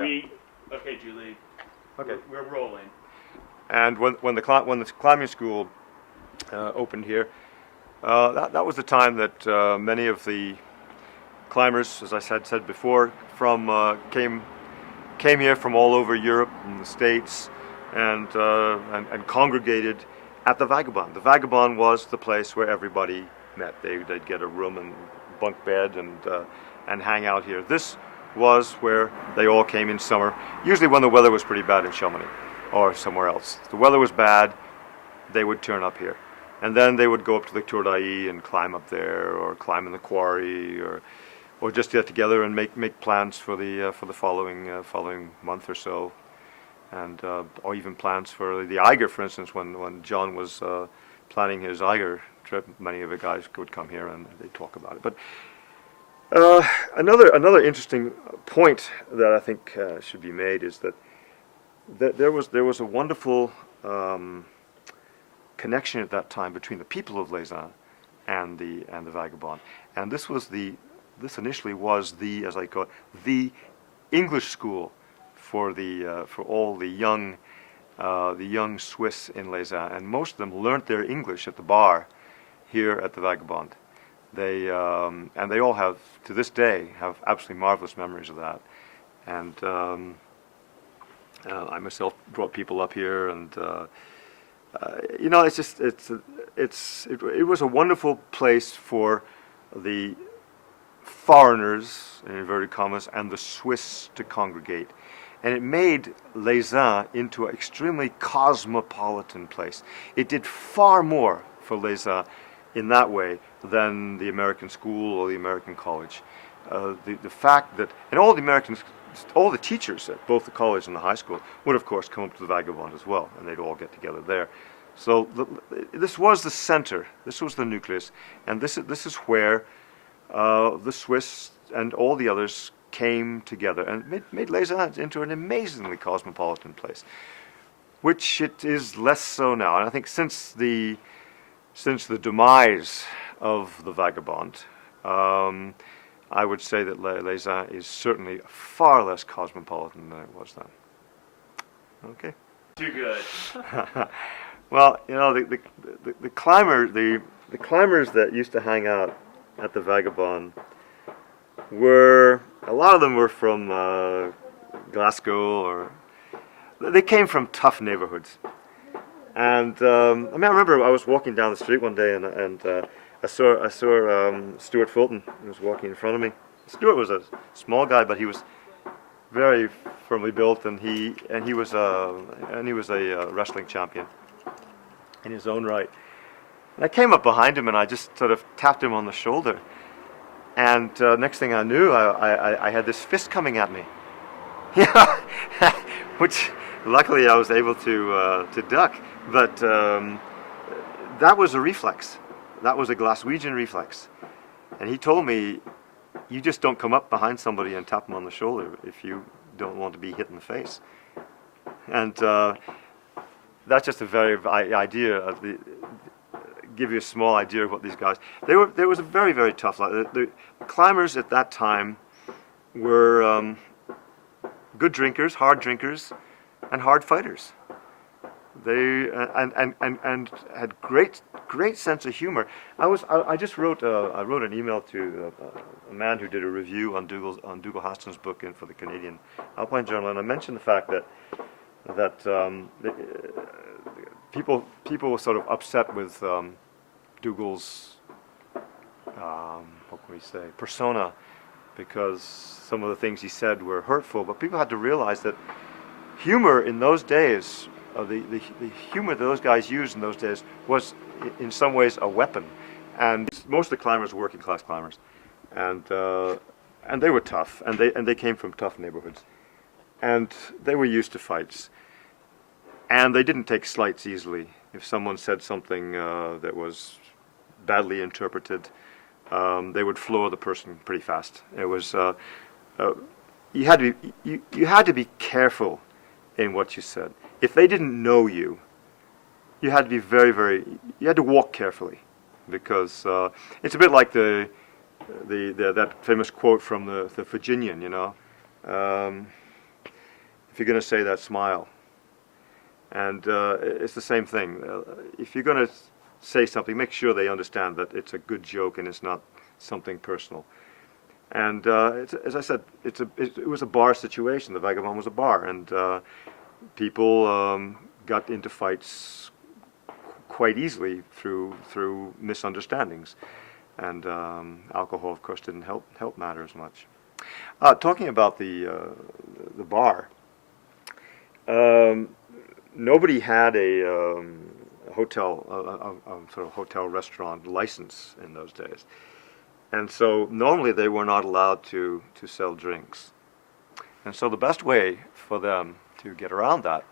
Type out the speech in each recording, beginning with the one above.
Okay, Julie. Okay. We're rolling. And when the climbing school opened here, that was the time that many of the climbers, as I said before, came here from all over Europe and the States, and congregated at the Vagabond. The Vagabond was the place where everybody met. They'd get a room and bunk bed and hang out here. This was where they all came in summer, usually when the weather was pretty bad in Chamonix or somewhere else. If the weather was bad, they would turn up here. And then they would go up to the Tour d'Ailly and climb up there, or climb in the quarry, or just get together and make plans for the following month or so, and or even plans for the Eiger, for instance. When John was planning his Eiger trip, many of the guys would come here and they'd talk about it. But another interesting point that I think should be made is that there was a wonderful connection at that time between the people of Les Ans and the Vagabond, and this initially was as I call it, the English school for all the young Swiss in Les Ans, and most of them learnt their English at the bar here at the Vagabond. And they all have, to this day, have absolutely marvelous memories of that. And I myself brought people up here, and it was a wonderful place for the foreigners, in inverted commas, and the Swiss to congregate. And it made Les Ans into an extremely cosmopolitan place. It did far more for Les Ans in that way than the American school or the American college. The fact that, and all the teachers at both the college and the high school would of course come up to the Vagabond as well, and they'd all get together there. So this was the center, this was the nucleus, and this is where the Swiss and all the others came together and made Les Ans into an amazingly cosmopolitan place, which it is less so now. And I think since the demise of the Vagabond, I would say that Les Ans is certainly far less cosmopolitan than it was then. Okay. Too good. Well, the climbers that used to hang out at the Vagabond a lot of them were from Glasgow, or they came from tough neighborhoods. And I remember I was walking down the street one day, and I saw Stuart Fulton, who was walking in front of me. Stuart was a small guy, but he was very firmly built, and he was a wrestling champion in his own right. And I came up behind him and I just sort of tapped him on the shoulder, and next thing I knew, I had this fist coming at me. Which luckily I was able to duck, but that was a reflex. That was a Glaswegian reflex. And he told me, you just don't come up behind somebody and tap them on the shoulder if you don't want to be hit in the face. And that's just a very idea of give you a small idea of what these guys. There was a very, very tough life. The climbers at that time were good drinkers, hard drinkers, and hard fighters. They and had great sense of humor. I just wrote an email to a man who did a review on Dougal Haston's book for the Canadian Alpine Journal, and I mentioned the fact that people were sort of upset with Dougal's what can we say, persona, because some of the things he said were hurtful. But people had to realize that humor in those days, the humor that those guys used in those days, was in some ways a weapon. And most of the climbers were working class climbers, and they were tough, and they came from tough neighborhoods, and they were used to fights, and they didn't take slights easily. If someone said something that was badly interpreted, they would floor the person pretty fast. It was you had to be careful in what you said. If they didn't know you, you had to be you had to walk carefully, because it's a bit like that famous quote from the Virginian, if you're going to say that, smile. And it's the same thing. If you're going to say something, make sure they understand that it's a good joke and it's not something personal. And as I said, it was a bar situation. The Vagabond was a bar, and people got into fights quite easily through misunderstandings. And alcohol, of course, didn't help matters much. Talking about the bar, nobody had a hotel, a sort of hotel restaurant license in those days, and so normally they were not allowed to sell drinks. And so the best way for them to get around that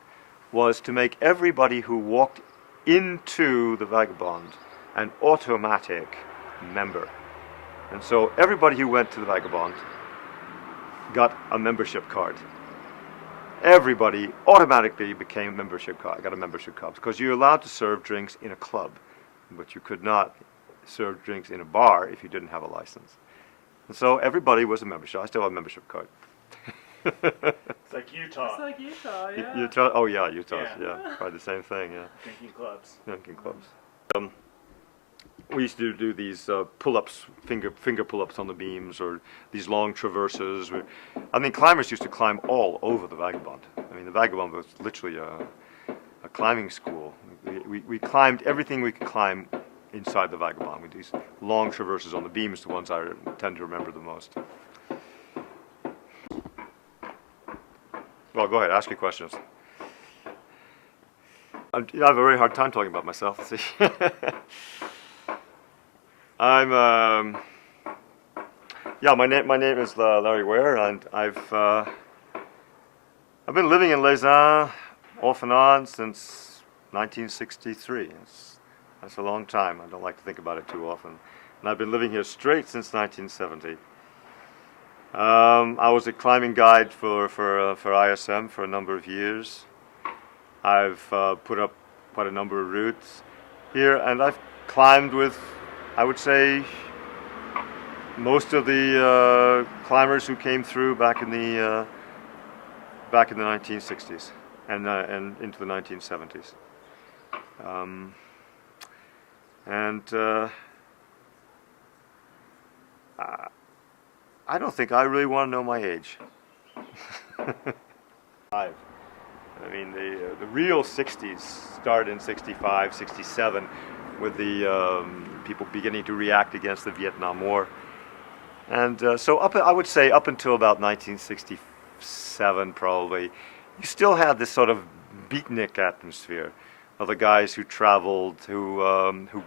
was to make everybody who walked into the Vagabond an automatic member. And so everybody who went to the Vagabond got a membership card. Everybody automatically became a membership card, got a membership card, because you're allowed to serve drinks in a club, but you could not serve drinks in a bar if you didn't have a license. And so everybody was a membership. I still have a membership card. It's like Utah. It's like Utah, yeah. Utah, oh yeah, Utah, Yeah. probably the same thing, yeah. Drinking clubs. Drinking clubs. We used to do these pull-ups, finger pull-ups on the beams, or these long traverses. I mean, climbers used to climb all over the Vagabond. I mean, the Vagabond was literally a climbing school. We climbed everything we could climb inside the Vagabond. With these long traverses on the beams, the ones I tend to remember the most. Well, go ahead, ask your questions. I have a very hard time talking about myself. See. My name is Larry Ware, and I've been living in Les Uns off and on since 1963. That's a long time. I don't like to think about it too often. And I've been living here straight since 1970. I was a climbing guide for ISM for a number of years. I've put up quite a number of routes here, and I've climbed with, I would say, most of the climbers who came through back in the 1960s and into the 1970s. I don't think I really want to know my age. I mean, the real 60s started in 65, 67, with the people beginning to react against the Vietnam War. And so I would say up until about 1967, probably, you still had this sort of beatnik atmosphere of the guys who traveled, who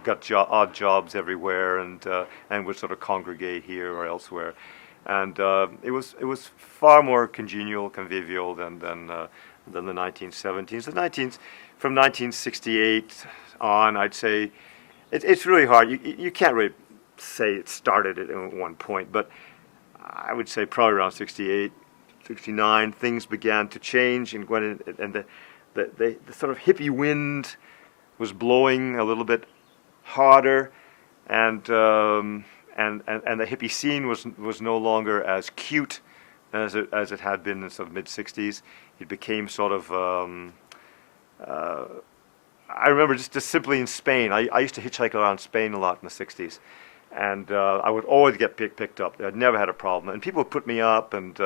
got odd jobs everywhere, and would sort of congregate here or elsewhere. And it was far more congenial, convivial than the 1970s. From 1968 on, I'd say, it's really hard. You can't really say it started at one point, but I would say probably around 68, 69, things began to change, and the sort of hippie wind was blowing a little bit harder, and the hippie scene was no longer as cute as it had been in the sort of mid 60s. It became sort of I remember just simply in Spain. I used to hitchhike around Spain a lot in the 60s, and I would always get picked up. I'd never had a problem, and people would put me up, and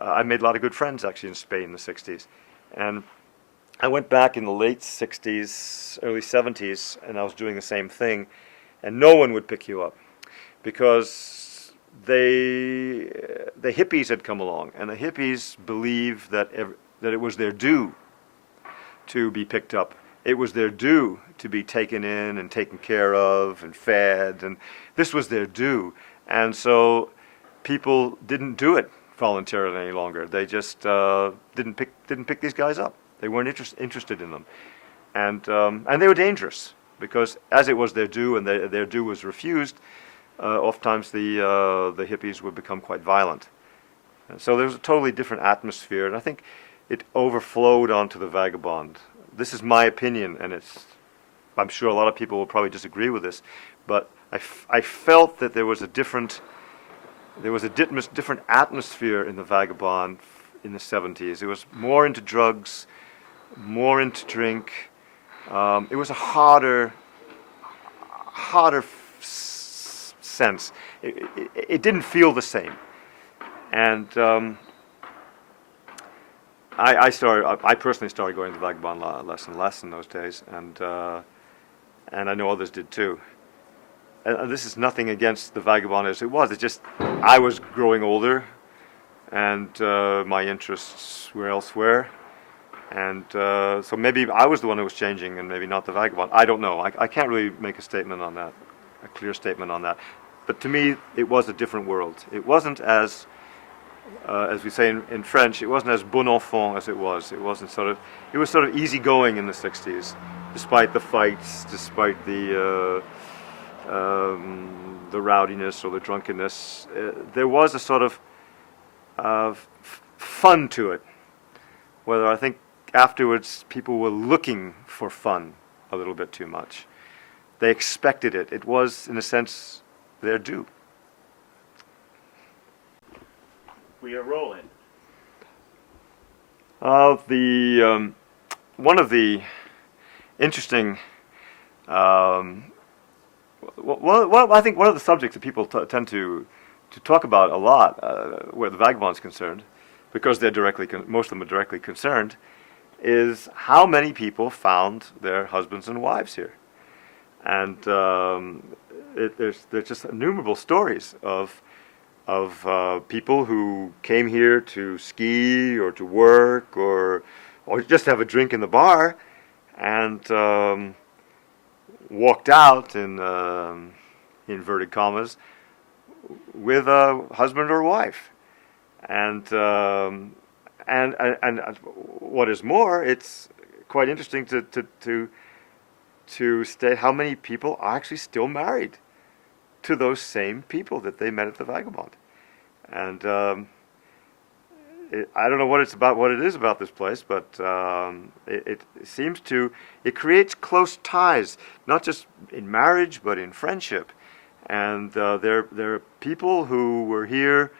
I made a lot of good friends actually in Spain in the 60s. And I went back in the late 60s, early 70s, and I was doing the same thing, and no one would pick you up because the hippies had come along, and the hippies believed that it was their due to be picked up. It was their due to be taken in and taken care of and fed, and this was their due. And so people didn't do it voluntarily any longer. They just didn't pick these guys up. They weren't interested in them, and they were dangerous because as it was their due and their due was refused, oftentimes the hippies would become quite violent. And so there was a totally different atmosphere, and I think it overflowed onto the Vagabond. This is my opinion, and I'm sure a lot of people will probably disagree with this, but I felt that there was a different atmosphere in the Vagabond in the 70s. It was more into drugs, more into drink. It was a harder sense. It didn't feel the same. And I personally started going to the Vagabond less and less in those days, and I know others did too. And this is nothing against the Vagabond as it was. It's just I was growing older, and my interests were elsewhere, and so maybe I was the one who was changing, and maybe not the Vagabond. I don't know. I can't really make a statement on that, a clear statement on that. But to me, it was a different world. It wasn't as we say in French, it wasn't as bon enfant as it was. It was sort of easygoing in the 60s, despite the fights, despite the rowdiness or the drunkenness. There was a sort of fun to it. Whether I think afterwards people were looking for fun a little bit too much. They expected it. It was, in a sense, their due. We are rolling. One of the interesting, I think one of the subjects that people tend to talk about a lot, where the Vagabond's concerned, because they're most of them are directly concerned, is how many people found their husbands and wives here, and there's just innumerable stories of people who came here to ski or to work or just have a drink in the bar, and walked out in inverted commas with a husband or wife, and what is more, it's quite interesting to state how many people are actually still married to those same people that they met at the Vagabond. And I don't know what it is about this place, but it seems it creates close ties, not just in marriage, but in friendship. And there are people who were here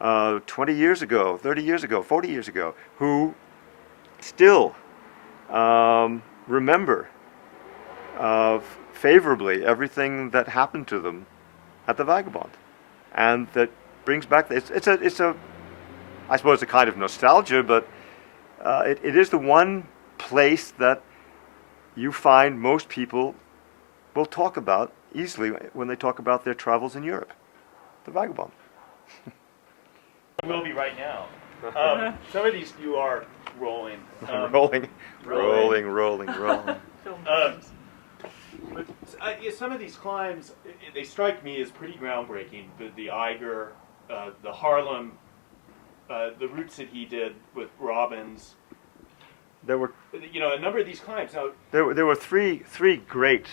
20 years ago, 30 years ago, 40 years ago, who still remember favorably everything that happened to them at the Vagabond, and that brings back it's a I suppose a kind of nostalgia, but it is the one place that you find most people will talk about easily when they talk about their travels in Europe, the Vagabond. Will be right now. Some of these you are rolling. Rolling. But some of these climbs, they strike me as pretty groundbreaking. The Eiger, the Harlem, the routes that he did with Robbins. There were, a number of these climbs. Now, there were three great.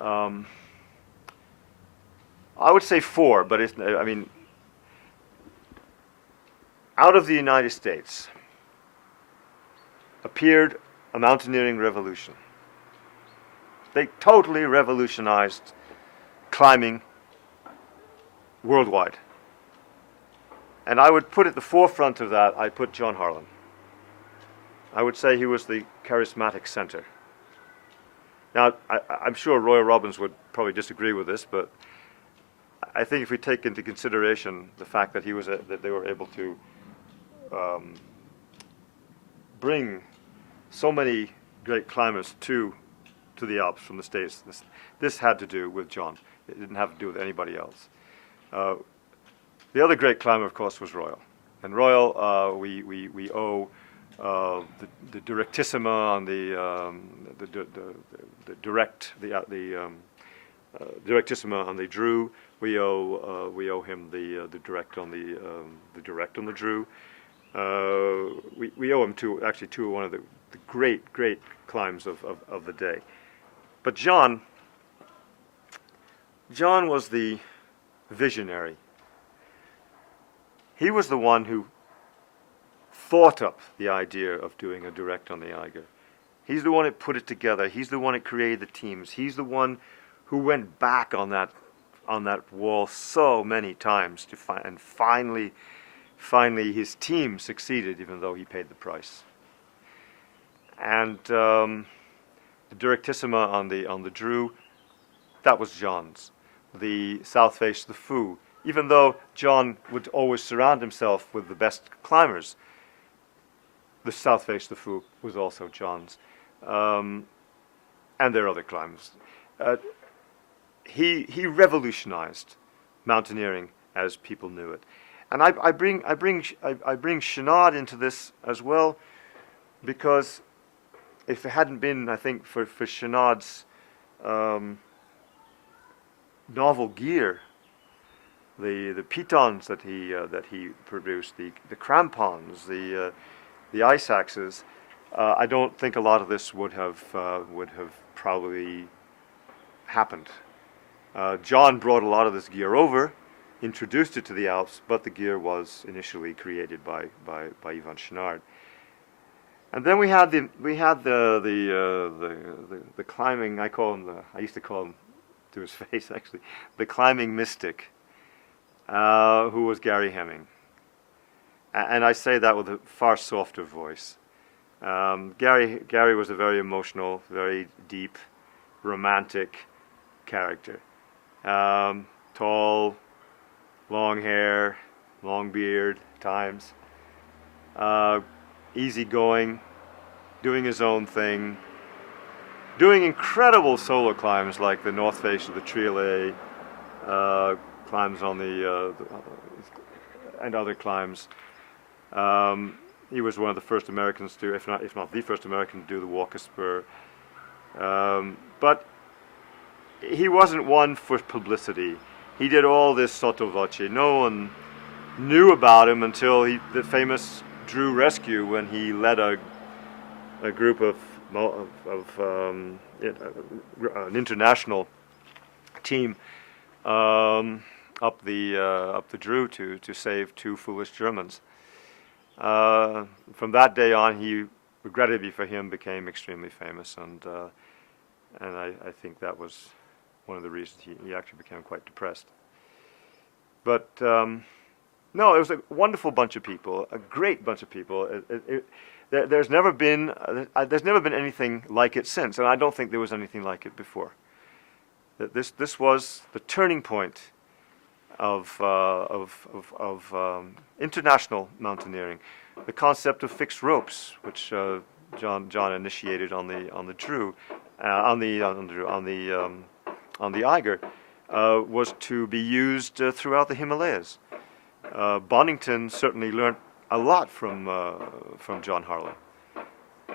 I would say four, but out of the United States appeared a mountaineering revolution. They totally revolutionized climbing worldwide. And I would put at the forefront of that, I'd put John Harlan. I would say he was the charismatic center. Now, I'm sure Roy Robbins would probably disagree with this, but I think if we take into consideration the fact that that they were able to bring so many great climbers to the Alps from the States, this had to do with John. It didn't have to do with anybody else. The other great climber, of course, was Royal. And Royal, we owe the Directissima on the Directissima on the Drew. We owe him the direct on the direct on the Drew. We owe him to one of the great climbs of the day. But John was the visionary. He was the one who thought up the idea of doing a direct on the Eiger. He's the one that put it together. He's the one that created the teams. He's the one who went back on that wall so many times and finally finally his team succeeded, even though he paid the price. And the Directissima on the Drew, that was John's. The South Face, the Foo, even though John would always surround himself with the best climbers, the South Face, the Foo, was also John's. And their other climbs. He revolutionized mountaineering as people knew it. And I bring Chenard into this as well, because if it hadn't been, I think, for Chenard's novel gear, the pitons that he produced, the crampons, the ice axes, I don't think a lot of this would have probably happened. John brought a lot of this gear over, introduced it to the Alps, but the gear was initially created by Yvon Chenard. And then we had the climbing. I used to call him, to his face actually, the climbing mystic, who was Gary Hemming. And I say that with a far softer voice. Gary was a very emotional, very deep, romantic character. Tall, long hair, long beard at times. Easygoing, doing his own thing, doing incredible solo climbs like the North Face of the Triolet, climbs on and other climbs. He was one of the first Americans to, if not the first American to do the Walker Spur. But he wasn't one for publicity. He did all this sotto voce. No one knew about him until the famous Drew Rescue, when he led a group of an international team up the Drew to save two foolish Germans. From that day on, he, regrettably for him, became extremely famous, and I think that was one of the reasons he actually became quite depressed. But no, it was a wonderful bunch of people, a great bunch of people. There's never been anything like it since, and I don't think there was anything like it before. This was the turning point of international mountaineering. The concept of fixed ropes, which John initiated on the Drew, on the Eiger, was to be used throughout the Himalayas. Bonington certainly learned a lot from John Harlan,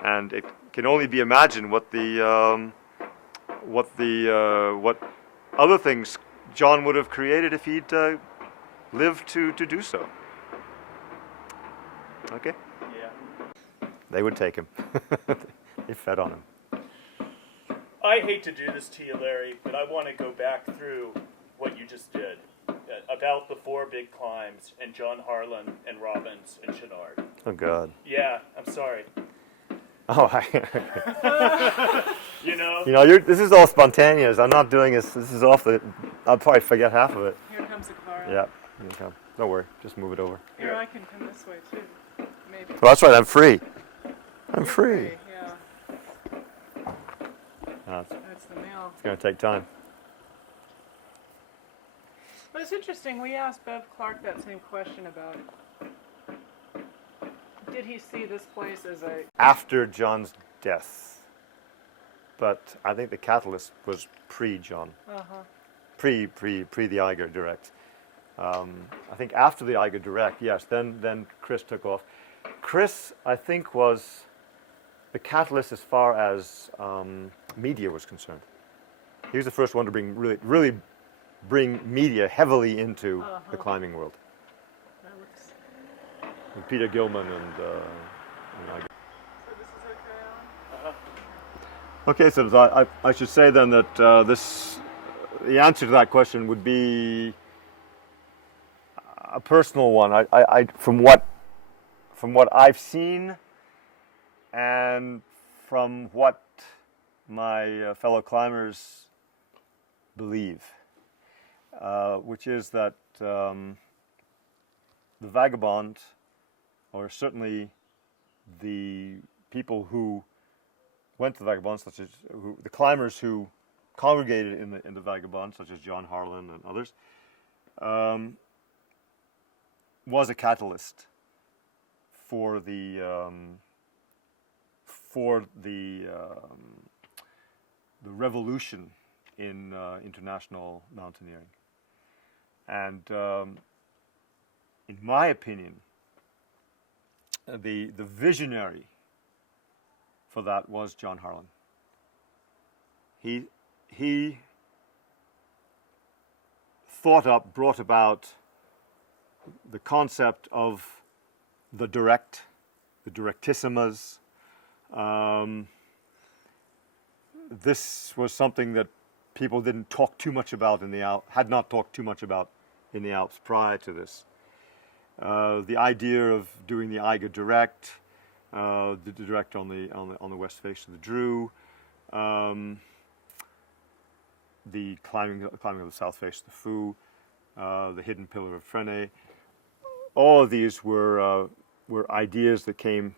and it can only be imagined what other things John would have created if he'd lived to do so. Okay? Yeah. They would take him. They fed on him. I hate to do this to you, Larry, but I want to go back through what you just did about the four big climbs and John Harlan and Robbins and Chenard. Oh God. Yeah, I'm sorry. Oh, You know, this is all spontaneous. I'm not doing this. This is off the. I'll probably forget half of it. Here comes the car. Yeah, here it comes. Don't worry, just move it over. Here, I can come this way too. Maybe. Well, that's right. I'm free. I'm You're free. Yeah. It's That's the mail. going to take time. But it's interesting. We asked Bev Clark that same question about, did he see this place as a... After John's death, but I think the catalyst was pre-John, pre the Eiger direct. I think after the Eiger direct, yes, then Chris took off. Chris, I think, was the catalyst as far as media was concerned. He was the first one to really bring media heavily into the climbing world. That looks... And Peter Gilman and Eiger. So this is okay, Alan? Okay, so I should say then that the answer to that question would be a personal one. I from what I've seen and from what my fellow climbers believe, which is that the Vagabond, or certainly the people who went to the Vagabond, such as the climbers who congregated in the Vagabond, such as John Harlan and others, was a catalyst for the revolution in international mountaineering. And in my opinion, the visionary for that was John Harlan. He brought about the concept of the directissimas. This was something that people didn't talk too much about in the Alps, had not talked too much about in the Alps prior to this. The idea of doing the Eiger direct, the direct on the west face of the Drew, the climbing of the south face of the Fou, the hidden pillar of Fresnay. All of these were ideas that came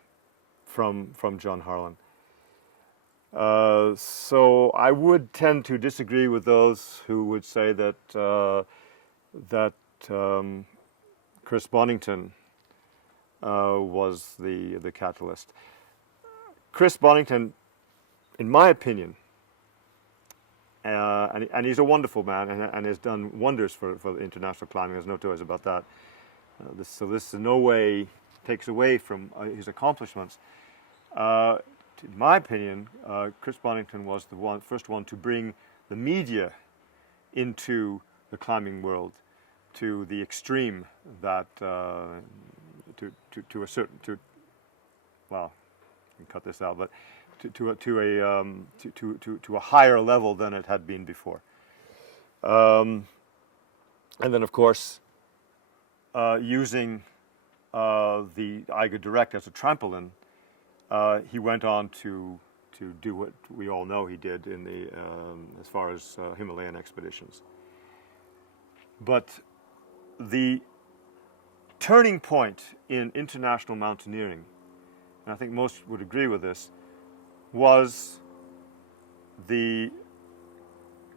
from John Harlan. So I would tend to disagree with those who would say that Chris Bonington was the catalyst. Chris Bonington, in my opinion, and he's a wonderful man and has done wonders for the international climbing. There's no two ways about that. This in no way takes away from his accomplishments. In my opinion, Chris Bonington was the first one to bring the media into the climbing world to the extreme that to a certain well, you can cut this out, but to a higher level than it had been before. And then, of course, using the Eiger Direct as a trampoline, he went on to do what we all know he did in the as far as Himalayan expeditions. But the turning point in international mountaineering, and I think most would agree with this, was the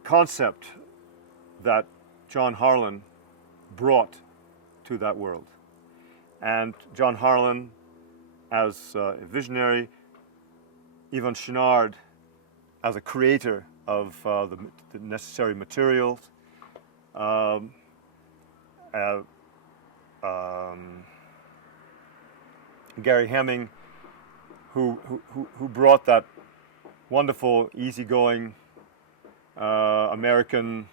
concept that John Harlan brought to that world. And John Harlan, as a visionary, Yvon Chouinard as a creator of the necessary materials, Gary Hemming, who brought that wonderful, easygoing American,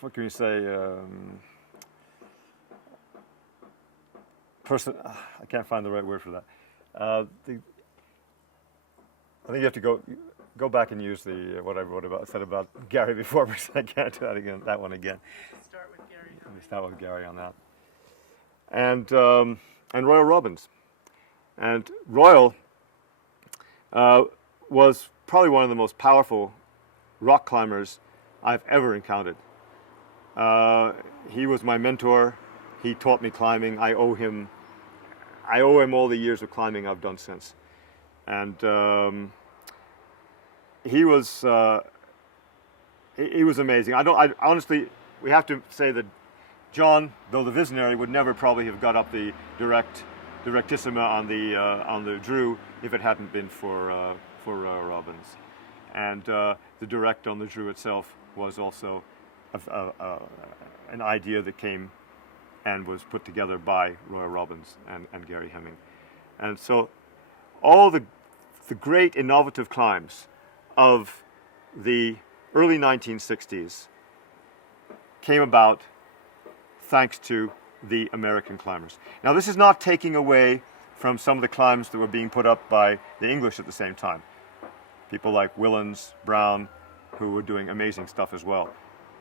what can you say, person. I can't find the right word for that. I think you have to go back and use the what I said about Gary before, because I can't do that again. That one again. Start with Gary. Let me start with Gary on that. And Royal Robbins, and Royal was probably one of the most powerful rock climbers I've ever encountered. He was my mentor. He taught me climbing. I owe him all the years of climbing I've done since. And he was amazing. I honestly, we have to say that John, though the visionary, would never probably have got up the directissima on the Drew if it hadn't been for Robbins. And the direct on the Drew itself was also an idea that came and was put together by Roy Robbins and Gary Hemming. And so all the great innovative climbs of the early 1960s came about thanks to the American climbers. Now, this is not taking away from some of the climbs that were being put up by the English at the same time. People like Willans, Brown, who were doing amazing stuff as well.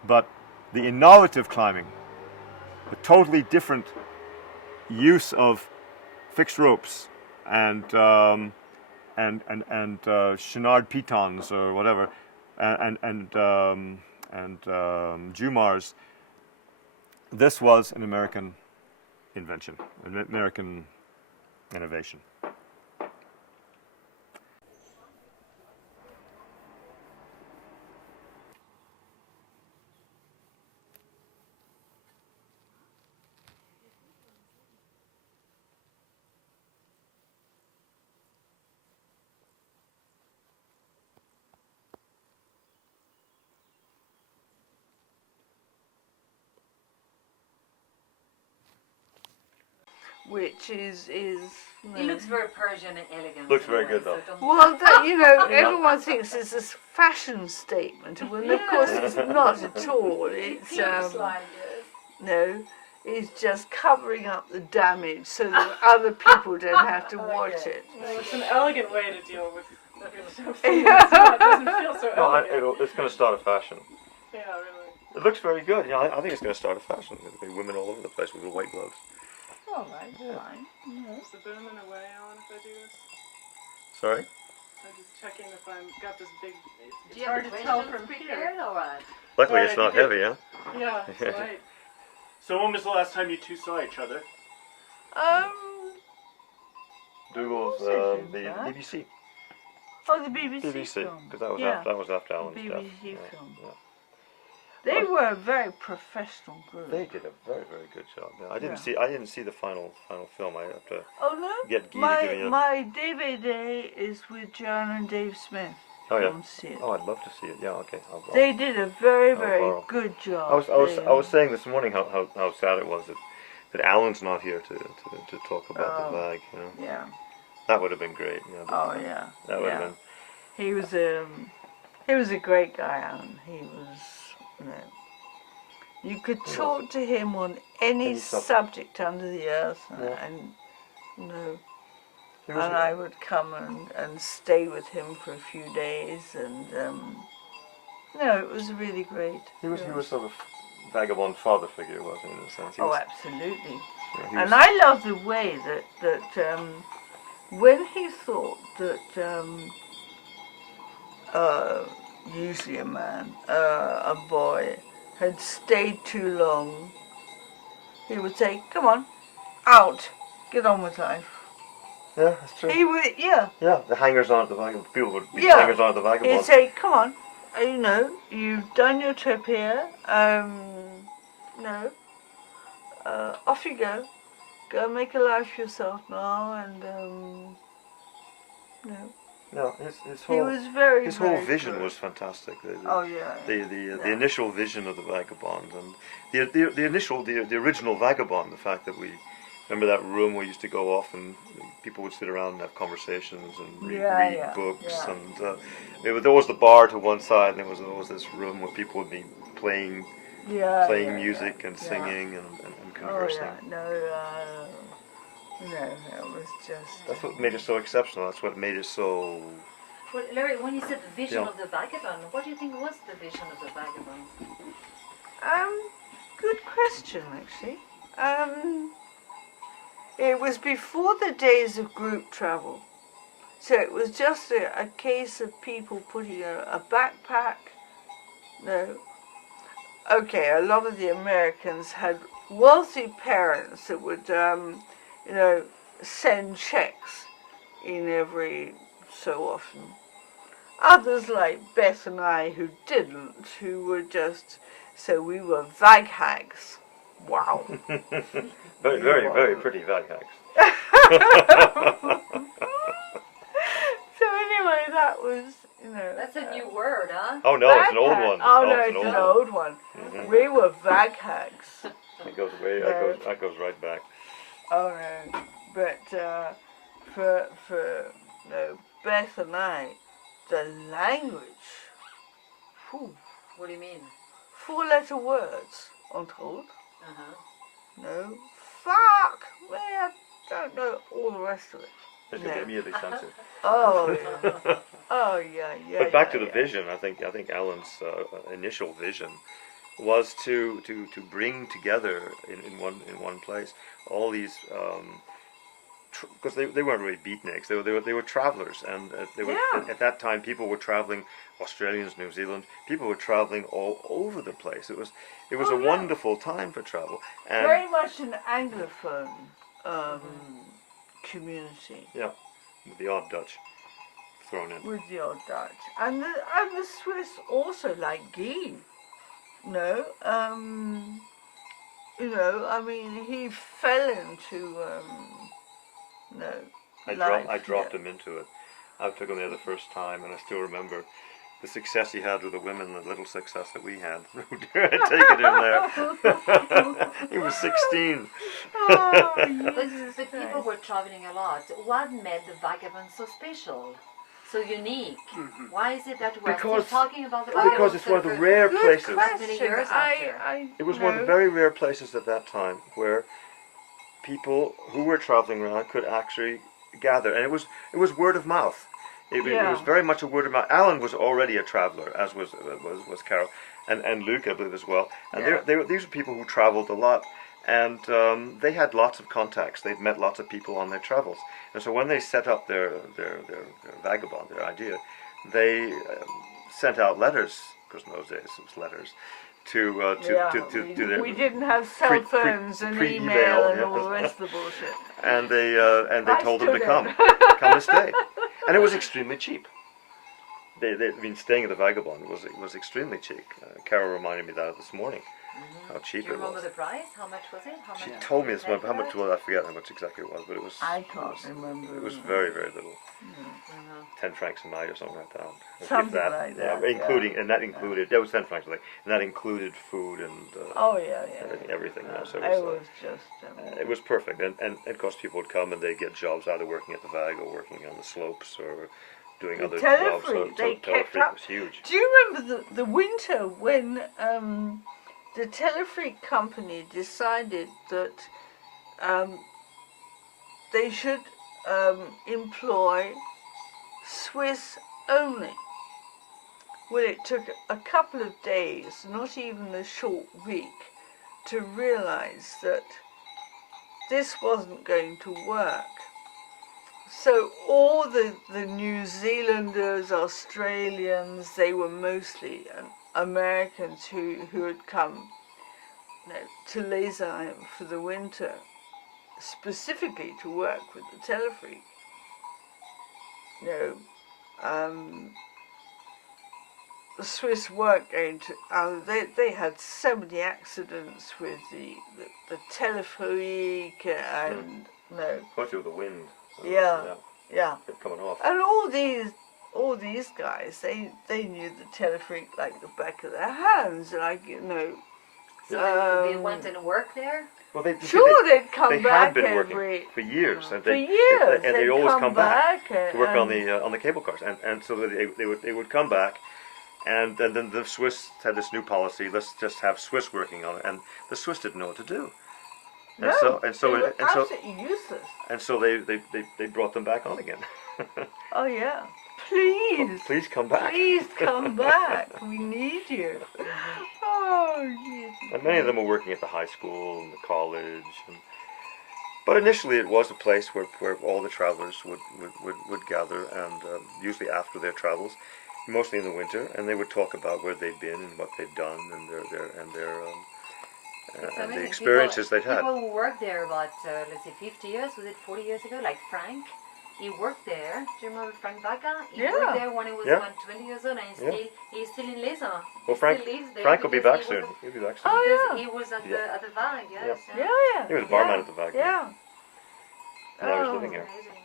But the innovative climbing, the totally different use of fixed ropes and Chouinard pitons, or whatever, and Jumars, that was, that this was an American invention, an American innovation. Which is He looks very Persian and elegant. Looks very anyway, good, though. so don't- well, that, you know, everyone thinks it's a fashion statement, when of course it's not at all. It's Looks like it. no, it's just covering up the damage so that other people don't have to watch it. Well, it's an elegant way to deal with something that's not, doesn't feel so No, elegant. it's going to start a fashion. Yeah, really. It looks very good. Yeah, I think it's going to start a fashion. There'll be women all over the place with the white gloves. All right, fine. Is the boom in a way on if I do this? Sorry? I'm just checking if I've got this big. It's Do you hard have to the tell questions from prepared? here. All right. Luckily, Right, it's I not think heavy, huh? Yeah, it's light. So when was the last time you two saw each other? Dougal's What was it, the in fact? BBC. Oh, the BBC, BBC, film. because that was Yeah. after Alan's death. BBC Yeah, film. yeah. They were a very professional group. They did a very, very good job. Yeah, I Yeah. didn't see the final film. I have to Oh no, get Guy to give me a. my DVD is with Joan and Dave Smith. Oh yeah. Come and see it. Oh, I'd love to see it. Yeah, okay. They did a very, I'll very borrow. good job. I was saying this morning how sad it was that Alan's not here to talk about the Oh. VAG. You know, Yeah. that would have been great. You know, Oh yeah. that would yeah. have been. He was a great guy, Alan. He was, you know, you could He talk to him on any Any subject. subject under the earth, Yeah. and you know, He was and I would come and stay with him for a few days, and no, it was really great. he was Yeah. sort of vagabond father figure, wasn't he, in a sense? He Oh, was, absolutely. yeah, he And was- I love the way that when he thought that usually a man, a boy, had stayed too long, he would say, "Come on, out, get on with life." yeah, that's true. He would, yeah. Yeah, the hangers on at the vagabond. People would be Yeah. hangers on at the He'd vagabond. say, "Come on, you know, you've done your trip here. Off you go. Go make a life for yourself now." And No, his he whole was very, his whole very vision good. was fantastic. Oh yeah. The initial vision of the vagabond and the original vagabond. The fact that we remember that room we used to go off and people would sit around and have conversations and read books yeah. and there was the bar to one side and there was always this room where people would be playing music and singing and Oh conversing. yeah. No, it was just. That's what made it so exceptional. That's what made it so. Well, Larry, when you said the vision Yeah. of the vagabond, what do you think was the vision of the vagabond? Good question actually. It was before the days of group travel. So it was just a case of people putting a backpack. No. Okay, a lot of the Americans had wealthy parents that would, send checks in every so often. Others like Beth and I who didn't, who were just, so we were vag hags. Wow. Very, very, very pretty vag hags. So anyway, that was, That's a new word, huh? Oh no, it's an old vag one. hag. Oh no, it's it's an old one. Mhm. We were vag hags. It goes way. No. That goes right back. Oh no, but for Beth and I, the language, whew, What do you mean? 4-letter words, I'm told. Uh-huh. No, fuck, I don't know all the rest of it. It's No. immediately sensitive. Oh yeah, oh yeah. But back to yeah, the vision, I think Alan's initial vision was to bring together in one place all these because they weren't really beatniks. They were travelers, and they were Yeah. at that time people were traveling. Australians, New Zealand, people were traveling all over the place. It was Oh, a yeah. wonderful time for travel. And Very much an Anglophone community with the odd Dutch thrown in. with the odd Dutch. And the Swiss also like ghee. No, you know, I mean, he fell into, I dropped him into it. I took him there the first time, and I still remember the success he had with the women, the little success that we had. Taking him there. He was 16. Oh, But Jesus people Christ. were traveling a lot. What made the Vagabond so special? So unique? Why is it that we're Because- still talking about the Vagabond? Because it's one of the for- rare Good places. question. years after. It was one of the very rare places at that time where people who were traveling around could actually gather, and it was word of mouth. It Yeah. was very much a word of mouth. Alan was already a traveler, as was Carol, and Luke, I believe, as well. And Yeah. these were people who traveled a lot, and they had lots of contacts. They'd met lots of people on their travels, and so when they set up their vagabond, their idea, they sent out letters, because in those days it was letters, to their we didn't have cell pre- phones and pre-email, email and yeah. all the rest of the bullshit. and they I told them to stood come in. and stay, and it was extremely cheap. They'd been staying at the Vagabond. It was extremely cheap. Carol reminded me that this morning, how cheap Do you it remember was. the price? How much was it? How She much told me did this you one, pay how for much that? was, I forget how much exactly it was, but it was. I can't remember. It was very, very little. Mhm. 10 francs a night or something like that. If Something that, like yeah, that, including, yeah. and that included, that was 10 francs a night, and that included food and Oh yeah, everything. You know, so it was just. it was perfect, and of course people would come and they'd get jobs either working at the Vag or working on the slopes or doing The other jobs. So telefreak, they kept telefreak up. was huge. Do you remember the winter when the Telefreak company decided that they should employ Swiss only? Well, it took a couple of days, not even a short week, to realize that this wasn't going to work. So all the New Zealanders, Australians, they were mostly Americans who had come to Lesheim for the winter, specifically to work with the Telefreak. The Swiss weren't going to. They had so many accidents with the Telefreak and Especially with the wind. Yeah. Kept coming off. And all these guys, they knew the Telefreak like the back of their hands, like So they went and worked there? Well, they they'd come they back had been every working for years, and for they years. and they'd they'd always come back and, to work on the cable cars, and so they would come back, and then the Swiss had this new policy: let's just have Swiss working on it, and the Swiss didn't know what to do, No, they were absolutely useless. and so they brought them back on again. Oh yeah, please, Oh, please come back. please come back. We need you. Oh, Jesus. And many of them were working at the high school and the college. But initially it was a place where all the travelers would gather, and usually after their travels, mostly in the winter, and they would talk about where they'd been and what they'd done and the experiences they'd had. People who worked there about, let's say 50 years, was it 40 years ago, like Frank? He worked there. Do you remember Frank Baca? He Yeah. worked there when he was Yeah. about 20 years old, and he's still in Lesheim. Well, Frank will be back soon. He'll be back soon. Oh, Because yeah. he was at the Vag, yes. Yeah. He was a barman at the Vag. Yeah. And I was Oh. living here. Amazing.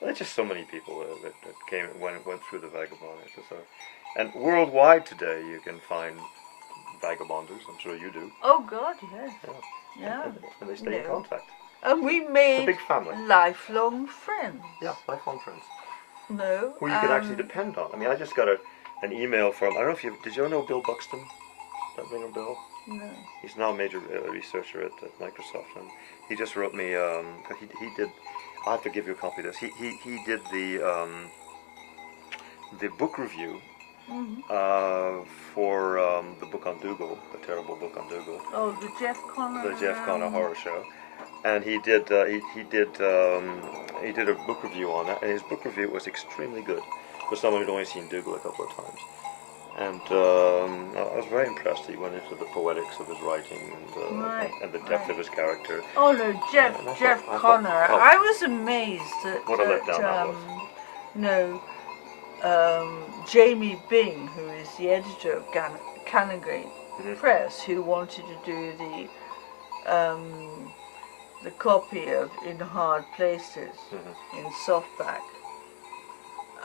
There's just so many people that came and went through the Vagabond. It's just and worldwide today you can find vagabonders. I'm sure you do. Oh God, yes. Yeah. And they stay in No. contact. And we It's a made big family. lifelong friends. Yeah, lifelong friends. No. Who you could actually depend on. I mean, I just got an email from, I don't know if did you ever know Bill Buxton? That ring a bell? No. He's now a major researcher at Microsoft, and he just wrote me, he did, I'll have to give you a copy of this, he did the book review for the book on Dougal, the terrible book on Dougal, Oh, the Jeff Connor. the Jeff Connor horror show. and he did a book review on that, and his book review was extremely good for someone who'd only seen Dougal a couple of times. And I was very impressed. He went into the poetics of his writing and the depth of his character. Oh no, Jeff I thought, Connor. oh, I was amazed that what a letdown that was. no, Jamie Byng, who is the editor of Canongate Press, who wanted to do the copy of In Hard Places in softback.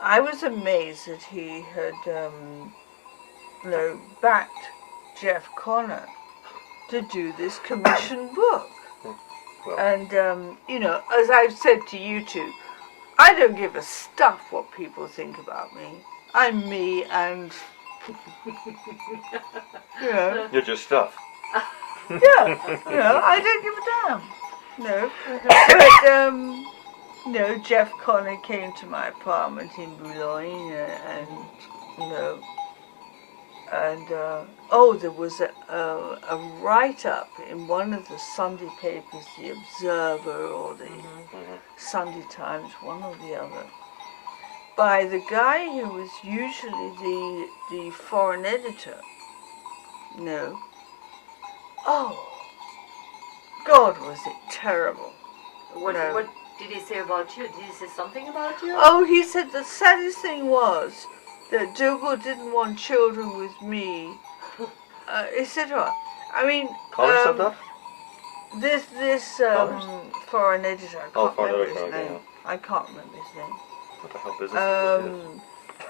I was amazed that he had backed Jeff Connor to do this commissioned book. Well. And as I've said to you two, I don't give a stuff what people think about me. I'm me, and You're just stuff. yeah, I don't give a damn. No, but Jeff Connor came to my apartment in Boulogne, there was a write-up in one of the Sunday papers, the Observer or the Sunday Times, one or the other, by the guy who was usually the foreign editor. No. Oh, God, was it terrible. What did he say about you? Did he say something about you? Oh, he said the saddest thing was that Dougal didn't want children with me, etc. I mean, Call yourself that? This foreign editor, I can't remember his name. I can't remember his name. What the hell business is this?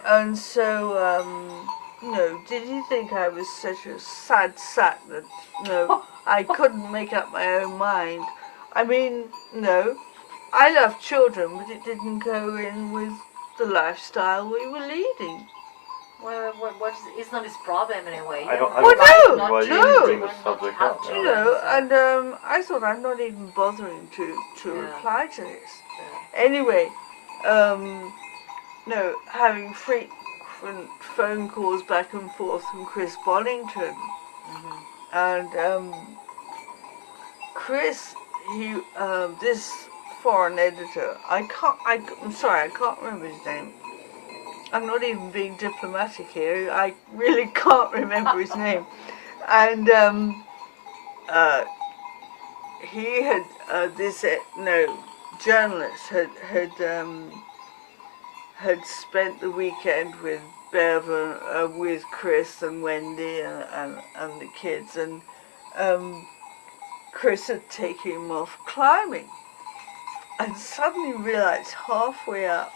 And so, did he think I was such a sad sack that, I couldn't make up my own mind? I mean, no, I love children, but it didn't go in with the lifestyle we were leading. Well, it's not his problem anyway. I don't no, know why no. you bring this subject up. And I thought I'm not even bothering to reply to this. Anyway, having frequent phone calls back and forth from Chris Bonington, and Chris, this foreign editor, I'm sorry, I can't remember his name. I'm not even being diplomatic here. I really can't remember his name. And he had journalist had spent the weekend with Bev, with Chris and Wendy and the kids, and Chris had taken him off climbing, and suddenly realised halfway up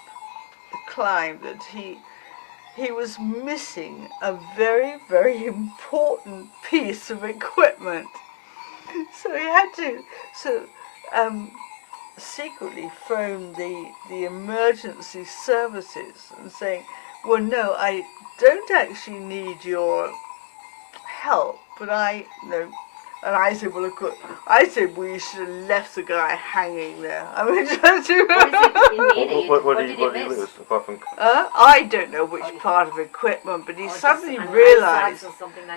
the climb that he was missing a very, very important piece of equipment. So he had to secretly phone the emergency services and saying, well, no, I don't actually need your help, but and I said, well, of course, we should have left the guy hanging there. I mean, what did he lose apart from? I don't know which part of equipment, but he suddenly realised.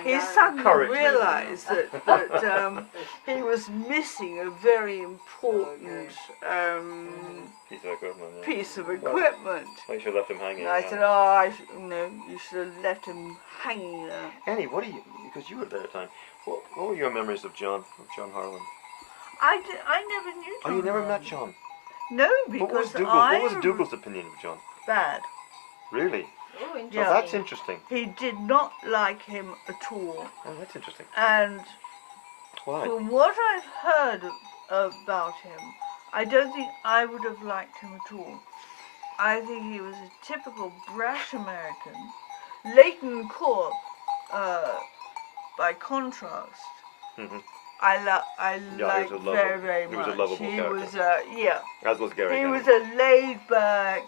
He suddenly realised that he was missing a very important piece of equipment. Well, you should have left him hanging. And I said, you should have left him hanging there. Annie, because you were there at the time. What were your memories of John Harlan? I never knew John. Oh, you never met John? No, because what was Dougal's opinion of John? Bad. Really? Oh, interesting. Yeah. That's interesting. He did not like him at all. Oh, that's interesting. And why? From what I've heard about him, I don't think I would have liked him at all. I think he was a typical brash American. Leighton Court, by contrast, I liked very, very much. He was a lovable character. Was, As was Gary. He was a laid back.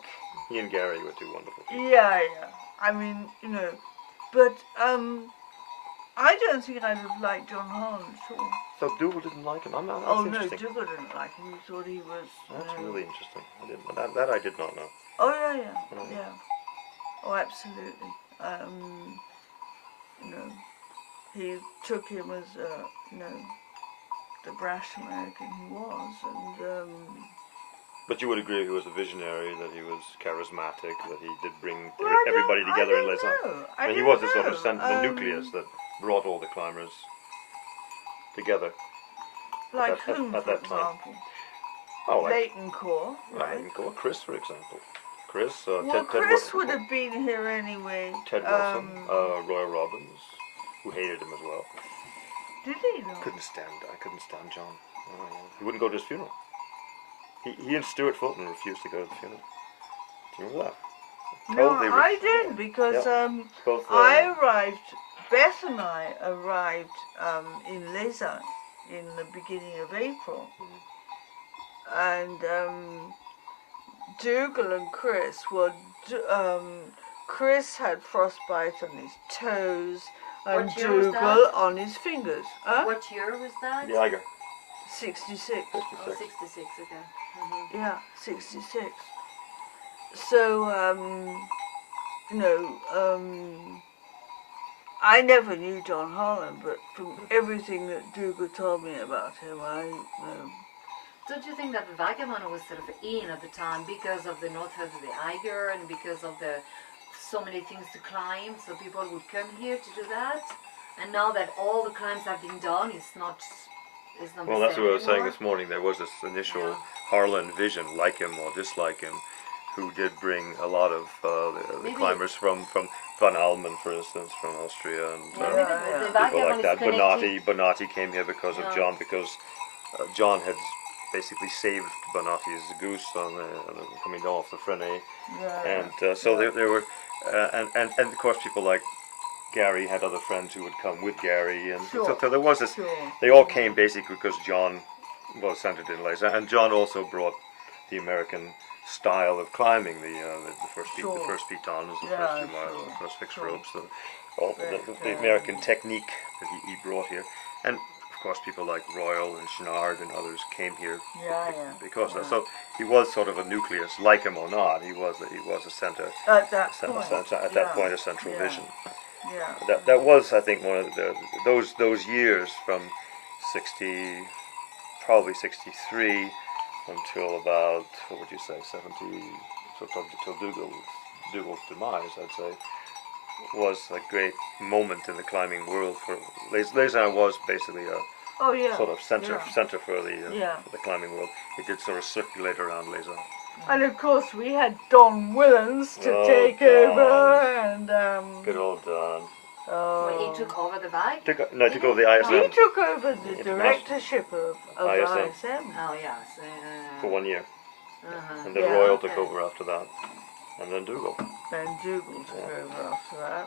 He and Gary were two wonderful people. Yeah. I mean, but I don't think I'd have liked John Harlan at all. So Dougal didn't like him? That's interesting. No, Dougal didn't like him. He thought he was... That's really interesting. That I did not know. Oh, yeah. Oh, absolutely. He took him as, the brash American he was, and But you would agree he was a visionary, that he was charismatic, that he did bring well, I everybody don't- together I in don't Lausanne. know. And he don't was the sort of know. the nucleus that brought all the climbers together. Like at whom, at for that time. example? Oh, like Leighton Core, I right? can call Chris, for example. Chris, Well, Chris would have been here anyway. Ted Wilson, Roy Robbins, who hated him as well. Did he though? I couldn't stand John. He wouldn't go to his funeral. He and Stuart Fulton refused to go to the funeral. Do you remember that? No, Totally I did because Both, I arrived. Beth and I arrived in Lausanne in the beginning of April, and Dougal and Chris were. Chris had frostbite on his toes, and What year was Dougal that? on his fingers. Huh? What year was that? the Eiger. 66. 56. Oh, 66, okay. Mm-hmm. Yeah, 66. So, I never knew John Holland, but from everything that Dougal told me about him, I know. Don't you think that Vagabond was sort of in at the time because of the north of the Eiger and because of the so many things to climb, so people would come here to do that? And now that all the climbs have been done, it's not Well, the that's same what I was saying anymore. this morning. There was this initial Yeah. Harlan vision, like him or dislike him, who did bring a lot of the Maybe- climbers from Van Almen, for instance, from Austria, and Yeah, maybe Yeah, the yeah. people Vagabond like that. is connected. Bonatti came here because of Yeah. John, because John had basically saved Bonatti's goose on coming down off the Frenay, Yeah, and so there were, and of course people like Gary had other friends who would come with Gary, and Sure. so there was this. sure. They all came basically because John was centered in Lausanne, and John also brought the American style of climbing, the Sure. first pitons, the Yeah, first 2 miles, sure, the first fixed sure. ropes, the But, American technique that he brought here, and of course people like Royal and Chenard and others came here Yeah, yeah. because yeah. so he was sort of a nucleus, like him or not. He was a center At that at point. that point a central yeah, vision. Yeah. That was, I think, one of those years from 60, probably 63 until about, what would you say, 70, so till Dougal's demise, I'd say, was a great moment in the climbing world. For Lausanne was basically a Oh yeah. sort of center for Yeah. the climbing world. It did sort of circulate around Lausanne. And of course we had Don Willens to Oh, take Don. over, and Good old Don. When he took over the bike? Took over the he ISM took over the International. directorship of ISM. ISM. Oh, yes. for 1 year, Uh-huh. and then Yeah, Royal okay. took over after that, and then Dougal. Then Dougal took over after that.